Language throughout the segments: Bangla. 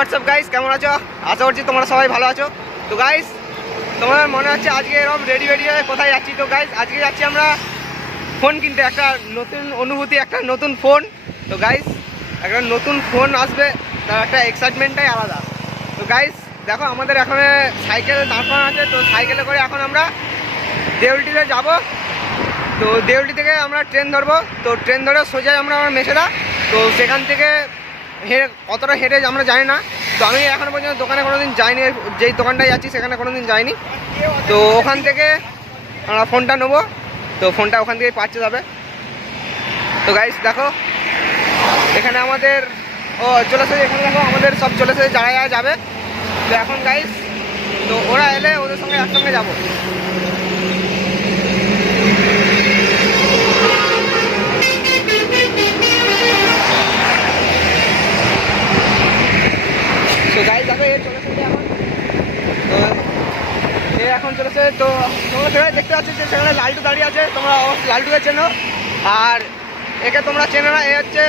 হোয়াটসঅ্যাপ গাইস কেমন আছো? আশা করছি তোমরা সবাই ভালো আছো। তো গাইস তোমার মনে হচ্ছে আজকে এরকম রেডি রেডি হয়ে কোথায় যাচ্ছি? তো গাইস আজকে যাচ্ছি আমরা ফোন কিনতে, একটা নতুন অনুভূতি, একটা নতুন ফোন তো গাইস একটা নতুন ফোন আসবে, তার একটা এক্সাইটমেন্টটাই আলাদা। তো গাইস দেখো, আমাদের এখানে সাইকেল দাঁড় করানো আছে, তো সাইকেলে করে এখন আমরা দেউলটিতে যাব। তো, দেউলটি থেকে আমরা ট্রেন ধরবো। তো ট্রেন ধরে সোজা আমরা আমার মেছেদা তো, সেখান থেকে হেঁটে কতটা হেঁটে আমরা জানি না। তো আমি এখনও পর্যন্ত দোকানে কোনো দিন যাইনি, যেই দোকানটায় যাচ্ছি সেখানে কোনো দিন যাইনি। তো ওখান থেকে আমরা ফোনটা নেব, তো ফোনটা ওখান থেকেই পাচ্ছে যাবে। তো গাইস দেখো, এখানে আমাদের, ও, চলে এসেছে, এখানে দেখো, আমাদের সব চলে এসেছে, যারা যারা যাবে। তো এখন গাইস তো ওরা এলে ওদের সঙ্গে একসঙ্গে যাব। চলেছে তো তোমরা সেখানে দেখতে পাচ্ছ যে সেখানে লালটু দাঁড়িয়ে আছে, তোমরা লালটুকে চেনো। আর একে তোমরা চেনো না, এ হচ্ছে,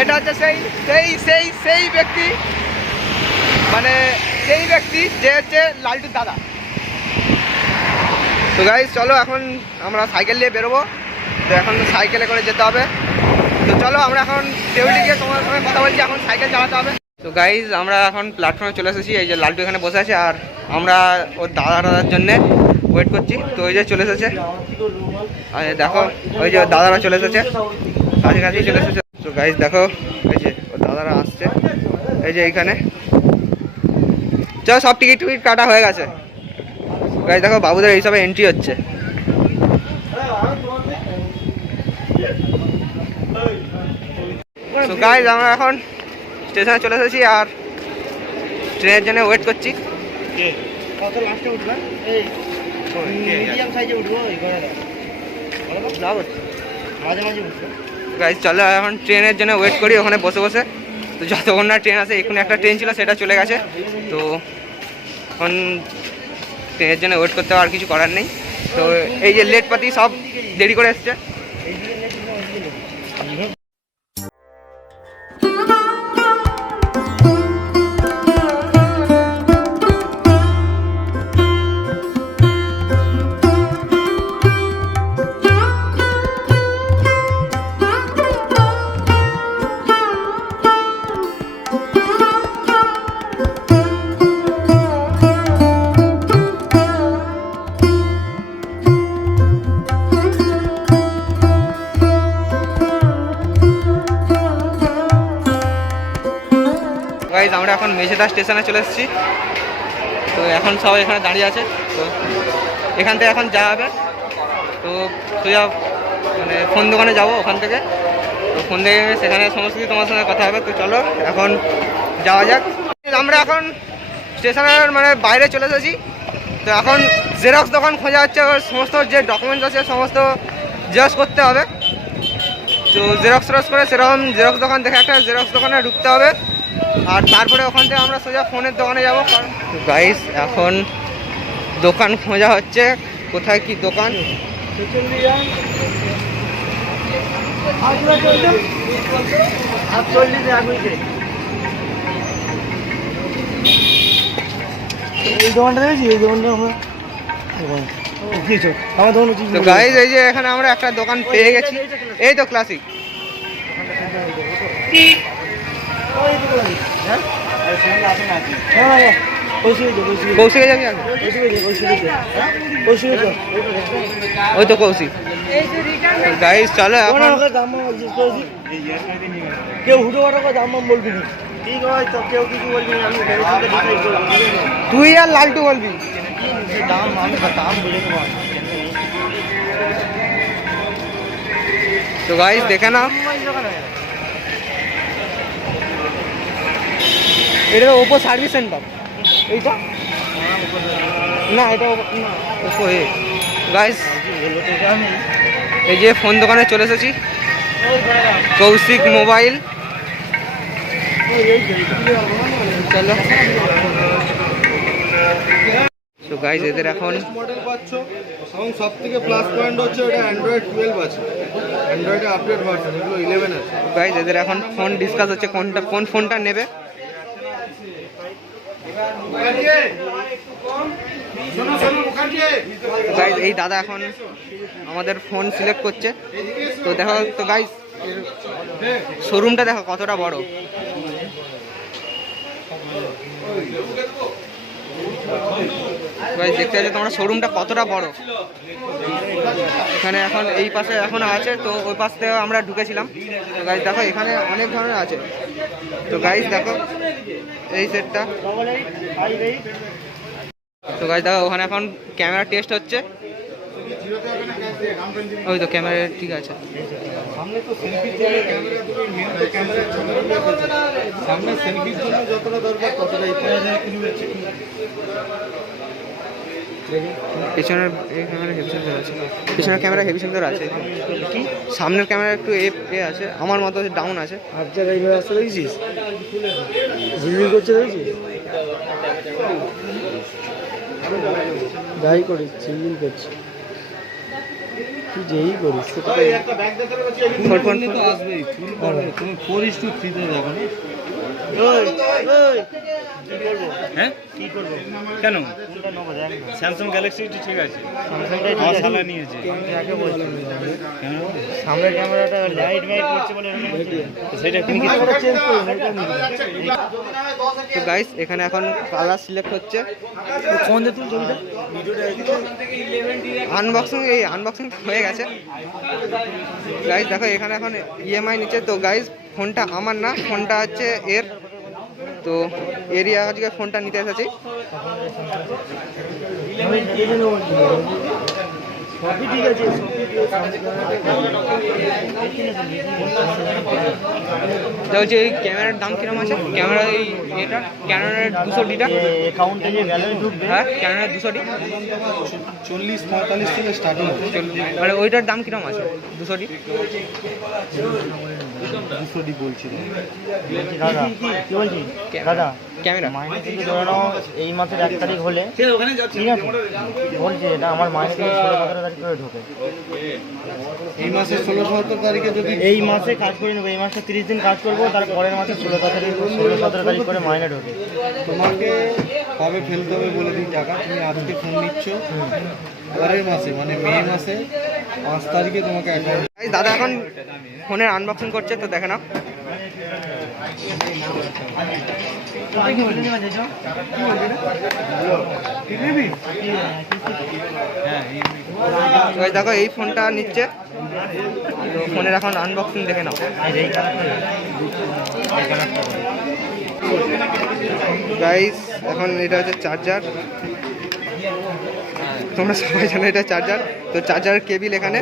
এটা হচ্ছে সেই সেই সেই সেই ব্যক্তি মানে সেই ব্যক্তি যে হচ্ছে লালটুর দাদা। তো গাইজ চলো এখন আমরা সাইকেল নিয়ে বেরোবো। তো এখন সাইকেলে করে যেতে হবে। তো চলো, আমরা এখন দেউলি গিয়ে তোমার সঙ্গে কথা বলছি, এখন সাইকেল চালাতে হবে। তো গাইজ আমরা এখন প্ল্যাটফর্মে চলে এসেছি, এই যে লালটু এখানে বসে আছে, আর আমরা ওর দাদা দাদার জন্যে ওয়েট করছি। তো ওই যে চলে এসেছে। আর দেখো, ওই যে দাদারা চলে এসেছে। কাছে চলে এসেছে। তো গাইজ দেখো, এই যে ওর দাদারা আসছে। এই যে এইখানে। চল, সব টিকিট টিকিট কাটা হয়ে গেছে। গাইজ দেখো, বাবুদের এইসবে এন্ট্রি হচ্ছে। তো গাইজ আমরা এখন স্টেশনে চলে এসেছি আর ট্রেনের জন্য ওয়েট করছি। কত লাস্টে উঠবে এই মিডিয়াম সাইজে উঠবো এই করে মাঝে মাঝে উঠবে। গাইজ চলো এখন ট্রেনের জন্য ওয়েট করি ওখানে বসে বসে। তো যতক্ষণ না ট্রেন আসে এখানে একটা ট্রেন ছিল সেটা চলে গেছে। তো এখন ট্রেনের জন্য ওয়েট করতে আর কিছু করার নেই। তো এই যে লেট পাতি সব দেরি করে এসছে। মেঝেদা স্টেশনে চলে এসেছি। তো এখন সবাই এখানে দাঁড়িয়ে আছে। তো এখান থেকে এখন যাওয়া হবে। তো সোজা মানে ফোন দোকানে যাব ওখান থেকে। তো ফোন থেকে সেখানে সমস্ত কিছু তোমার সঙ্গে কথা হবে। তো চলো, এখন যাওয়া যাক। আমরা এখন স্টেশনের মানে বাইরে চলে এসেছি। তো এখন জেরক্স দোকান খোঁজা হচ্ছে। সমস্ত যে ডকুমেন্টস আছে, সমস্ত জেরক্স করতে হবে। তো জেরক্স টেরক্স করে সেরকম জেরক্স দোকান দেখে একটা জেরক্স দোকানে ঢুকতে হবে। আর তারপরে ওখান থেকে আমরা সোজা ফোনের দোকানে যাব গাইস এখন দোকান খোঁজা হচ্ছে। কোথায় কি দোকান? এই দোকানটা দেখেছি এই দোকানটা আমরা তো গাইস এই যে এখানে আমরা একটা দোকান পেয়ে গেছি। এই তো ক্লাসিক কৌশিক কৌশিক কৌশিকে যাবি আগে কৌশিক কৌশিক ওই তো কৌশিক গাইস চলো এখন দাম জিজ্ঞেস করেছি কেউ হুটো পাটো করে দাম মাম বলবি না ঠিক হয় তো কেউ কিছু বলবি না আমি ভেবেচিন্তে decide করলাম। তুই আর লালটু বলবি কি দাম আমি দাম বলে দেবো তো গাইস দেখে নাও এটা ওপো সার্ভিস সেন্টার এইটা? না এটা ওপো এ গাইস এই যে ফোন দোকানে চলে এসেছি। কৌশিক মোবাইল চলো। তো গাইস এদের এখন মডেল পাচ্ছ। এবং সব থেকে প্লাস পয়েন্ট হচ্ছে ওটা অ্যান্ড্রয়েড টুয়েলভ আছে। অ্যান্ড্রয়েডে আপডেট ভার্সন এগুলো ইলেভেন আছে। গাইজ এদের এখন ফোন ডিসকাস হচ্ছে কোনটা কোন ফোনটা নেবে। গাইজ এই দাদা এখন আমাদের ফোন সিলেক্ট করছে। তো দেখো, তো গাইজ শোরুমটা দেখো কতটা বড়। গাইজ দেখতে পাচ্ছ তোমরা শোরুমটা কতটা বড়। এখানে এখন এই পাশে এখন আছে, তো ওই পাশ থেকে আমরা ঢুকেছিলাম। তো গাইজ দেখো, এখানে অনেক ধরনের আছে। তো গাইজ দেখো, এই সেটটা তো গাইজ দেখো, ওখানে এখন ক্যামেরা টেস্ট হচ্ছে। ওই তো ক্যামেরা ঠিক আছে। সামনে তো সেলফির জন্য মেন সামনে সেলফির জন্য যতটা দরকার ততটাই পেছনের ক্যামেরা হেভি সুন্দর আছে। পেছনের ক্যামেরা হেভি সুন্দর আছে। সামনের ক্যামেরা একটু এ এ আছে। আমার মতো ডাউন আছে। আর জায়গায় এইভাবে আসতে দেখেছিস ঝিলমিল করছে দেখেছিস যাই করিস ঝিলমিল করছে। তুই যেই করিস সেটা ফোন ফোন তো আসবেই তুমি ফোর ইস টু থ্রিতে দেখো না? ওই ওই। কি করব? হ্যাঁ কি করব কেন স্যামসাং গ্যালাক্সি ঠিক আছে। নিয়েছে। কেন? সামনের ক্যামেরাটা লাইট মাইট করছে বলে সেটা তুমি তুমি তো গাইস এখানে এখন কালার সিলেক্ট হচ্ছে। ফোন দে তুই ছবিটা আনবক্সিং এই আনবক্সিং হয়ে গেছে। গাইজ দেখো, এখানে এখন ইএমআই নিচ্ছে। তো গাইজ ফোনটা আমার না ফোনটা হচ্ছে এর। তো এরই আজকে ফোনটা নিতে এসেছি। ঠিক আছে। তো হচ্ছে এই ক্যামেরার দাম কীরকম আছে? ক্যামেরা এই এটা ক্যামেরার দুশো ডিটা অ্যাকাউন্টে যে ব্যালেন্স ঢুকবে। হ্যাঁ ক্যামেরার দুশো ডি চল্লিশ পঁয়তাল্লিশ থেকে স্টার্টিং মানে ওইটার দাম কীরকম আছে? দুশো ডি দুশো ডি দাদা কি বলছি? দাদা ক্যামেরা। মাইনে ধরে নাও এই মাসের এক তারিখ হলে ঠিক আছে? বলছি এটা আমার মাইনে কিন্তু ষোলো সতেরো তারিখ করে ঢোকে। এই মাসের ষোলো সতেরো তারিখে যদি এই মাসে কাজ করে নেব এই মাসে তিরিশ দিন কাজ করব তার পরের মাসে ষোলো তারিখ ষোলো সতেরো তারিখ করে মাইনে ঢোকে। তোমাকে কবে ফেলতে হবে বলে দিই টাকা? তুমি আজকে ফোন নিচ্ছ। পরের মাসে মানে মে মাসে পাঁচ তারিখে তোমাকে অ্যাকাউন্ট দাদা এখন ফোনের আনবক্সিং করছে তো দেখে নাও। দেখো, এই ফোনটা নিচ্ছে। তো ফোনের এখন আনবক্সিং দেখে নাও। গাইস এখন এটা হচ্ছে চার্জার তোমরা সবাই জানো এটা চার্জার তো চার্জার কেবিল এখানে।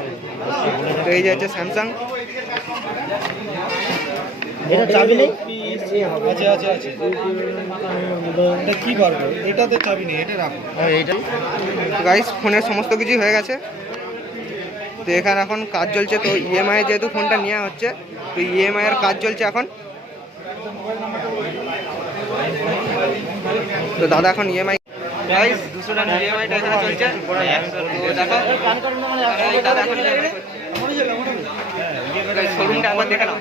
তো এই যে হচ্ছে স্যামসাং এটা চাবি নেই? আছে আছে আছে এটা কি এটাতে চাবি নেই এটা রাখো এইটা গাইস ফোনের সমস্ত কিছুই হয়ে গেছে। তো এখানে এখন কাজ চলছে, তো ইএমআই যেহেতু ফোনটা নেওয়া হচ্ছে, তো ইএমআই এর কাজ চলছে এখন। তো দাদা এখন ইএমআই এখানে চলছে। শোরুমটা একবার দেখে। নাও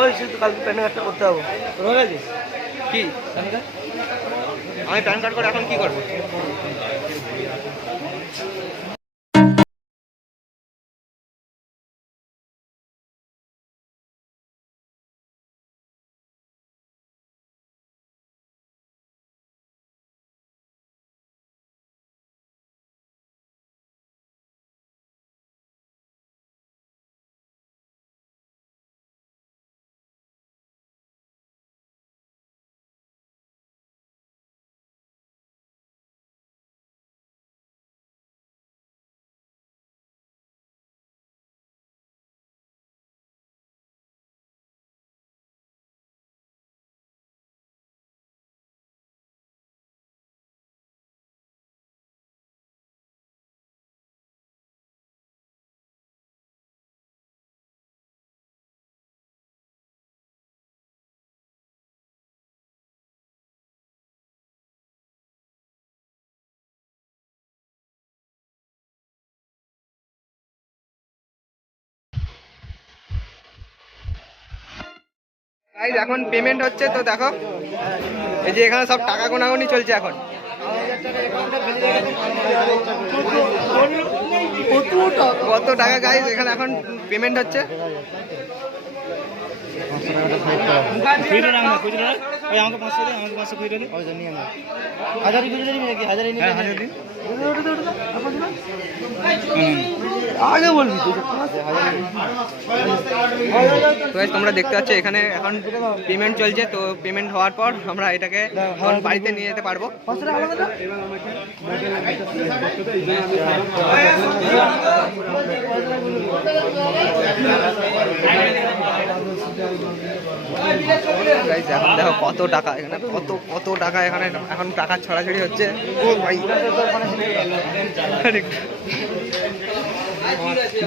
ওই শুধু কালকে প্যান কার্ডটা করতে হবে। কি? আমি প্যান কার্ড করে এখন কি করব? গাইজ এখন পেমেন্ট হচ্ছে তো দেখো। এই যে এখানে সব টাকা গোনাগুনি চলছে এখন। কত টাকা গাইজ এখানে এখন পেমেন্ট হচ্ছে? হাজারি আগে বলবি। তো তোমরা দেখতে পাচ্ছ এখানে এখন পেমেন্ট চলছে তো পেমেন্ট হওয়ার পর আমরা এটাকে বাড়িতে নিয়ে যেতে পারব। দেখো কত টাকা এখানে কত কত টাকা এখানে এখন টাকা ছড়াছড়ি হচ্ছে। ও ভাই।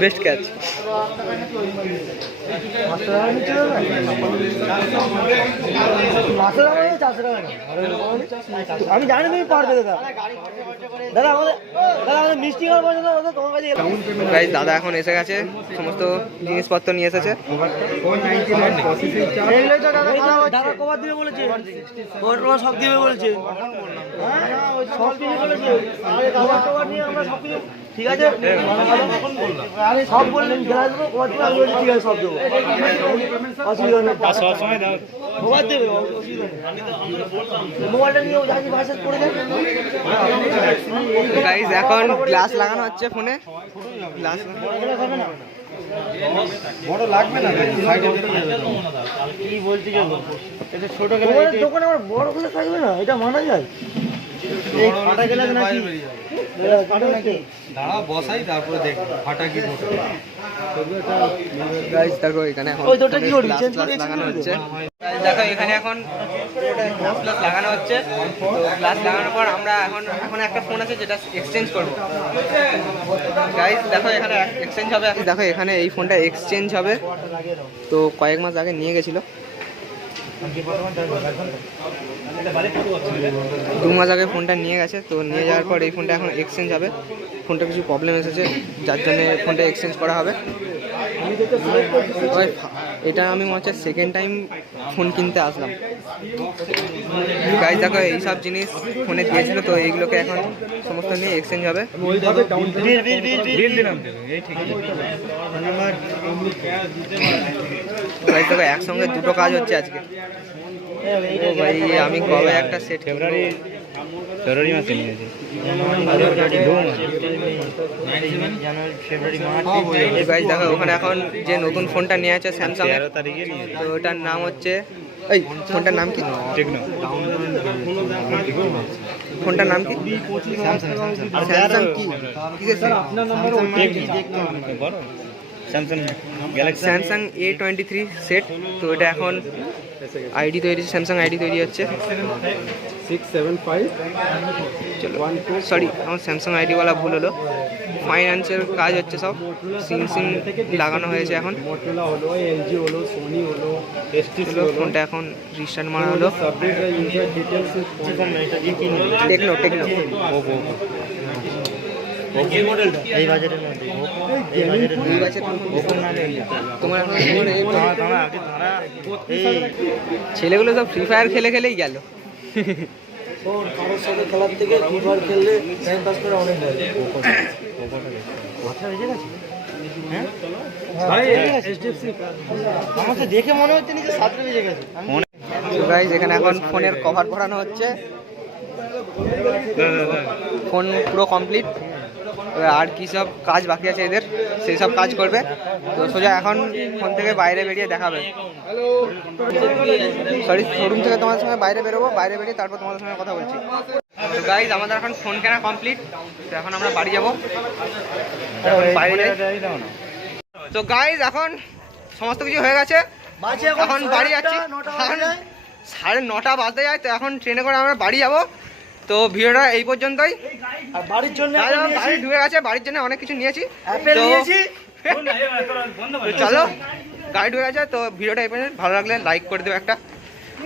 Best catch. আমি জানি তুমি পারবে দাদা দাদা আমাদের দাদা আমাদের মিষ্টি দাদা তোমার গাইজ দাদা এখন এসে গেছে সমস্ত জিনিসপত্র নিয়ে এসেছে দাদা খারাপ হচ্ছে। দাদা কবার দিবে বলেছে সব দিবে বলেছে হ্যাঁ, সব দিবে বলেছে আরে কবার টবার নিয়ে আমরা সব কিছু ঠিক আছে সব বললেন গ্লাস দেবো কবার দিবে আমি বলছি ঠিক আছে সব দেবো। অসুবিধা নেই। সব সময় দাও। কবার দেবে অসুবিধা নেই। মোবাইলটা নিয়ে যা ভাষা করে দেন গাইজ এখন গ্লাস লাগানো হচ্ছে ফোনে। গ্লাস বড় লাগবে না। কি বলছি ছোট দোকানে আমার বড় করে থাকবে না? এটা মানা যায়। দেখ। ফাটা কি ঢোকে গাইজ দেখো এখানে এখন লাগানো হচ্ছে। দেখো এখানে এখন গ্লাস গ্লাস লাগানো হচ্ছে। তো গ্লাস লাগানোর পর আমরা এখন এখন একটা ফোন আছে যেটা এক্সচেঞ্জ করব। গাইজ দেখো এখানে এক্সচেঞ্জ হবে। দেখো এখানে এই ফোনটা এক্সচেঞ্জ হবে। তো কয়েক মাস আগে নিয়ে গেছিল। দু মাস আগে ফোনটা নিয়ে গেছে তো নিয়ে যাওয়ার পর এই ফোনটা এখন এক্সচেঞ্জ হবে। ফোনটা কিছু প্রবলেম এসেছে যার জন্য ফোনটা এক্সচেঞ্জ করা হবে। এটা আমি মনে হচ্ছে সেকেন্ড টাইম ফোন কিনতে আসলাম। গাইজ দেখো এইসব জিনিস ফোনে দিয়েছিল তো এইগুলোকে এখন সমস্ত নিয়ে এক্সচেঞ্জ হবে। বিল বিল বিল বিল দিলাম এই ঠিক গাইজ দেখো একসঙ্গে দুটো কাজ হচ্ছে আজকে। ও ভাই আমি কবে একটা সেট ফেব্রুয়ারি ফেব্রুয়ারি মাসে নিয়েছি। গাইজ দেখো ওখানে এখন যে নতুন ফোনটা নিয়ে আছে স্যামসাং তো ওটার নাম হচ্ছে এই ফোনটার নাম কি? ফোনটার নাম কি? স্যামসাং কি? Samsung Samsung A twenty three set তো এটা এখন আইডি তৈরি স্যামসাং আইডি তৈরি হচ্ছে। চলো সরি আমার স্যামসাং আইডিওয়ালা ভুল হলো। ফাইন্যান্সের কাজ হচ্ছে সব সিম সিম লাগানো হয়েছে এখন। ফোনটা এখন রিস্টার্ট মারা হলো। টেকনো টেকনো এই মডেলটা? এই বাজেটের মধ্যে এই বাজেটের তোমার এই এই ছেলেগুলো সব ফ্রি ফায়ার খেলে খেলেই গেল। কারোর সাথে খেলার থেকে ফ্রি ফায়ার খেললে টাইম পাস করে অনেক হয়। কথা হয়ে? গেছে? হ্যাঁ আমার তো দেখে মনে হচ্ছে না যে সাতটা বেজে গেছে। গাইজ এখানে এখন ফোনের কভার ভরানো হচ্ছে। ফোন পুরো কমপ্লিট এবার আর কী সব কাজ বাকি আছে এদের সেই সব কাজ করবে। তো সোজা এখন ফোন থেকে বাইরে বেরিয়ে দেখাবে। সরি শোরুম থেকে তোমাদের সঙ্গে বাইরে বেরোবো বাইরে বেরিয়ে তারপর তোমাদের সঙ্গে কথা বলছি। তো গাইজ আমাদের এখন ফোন কেনা কমপ্লিট তো এখন আমরা বাড়ি যাব। বাইরে। তো গাইজ এখন সমস্ত কিছু হয়ে গেছে। এখন বাড়ি যাচ্ছি। নটা। সাড়ে নটা বাজতে যায় তো এখন ট্রেনে করে আমরা বাড়ি যাব। তো ভিডিওটা এই পর্যন্তই। আর বাড়ির জন্য বাড়ি ঢুকে গেছে বাড়ির জন্য অনেক কিছু নিয়েছি। চলো গাড়ি ঢুকে গেছে তো ভিডিওটা এই পর্যন্ত। ভালো লাগলে লাইক করে দেবে একটা।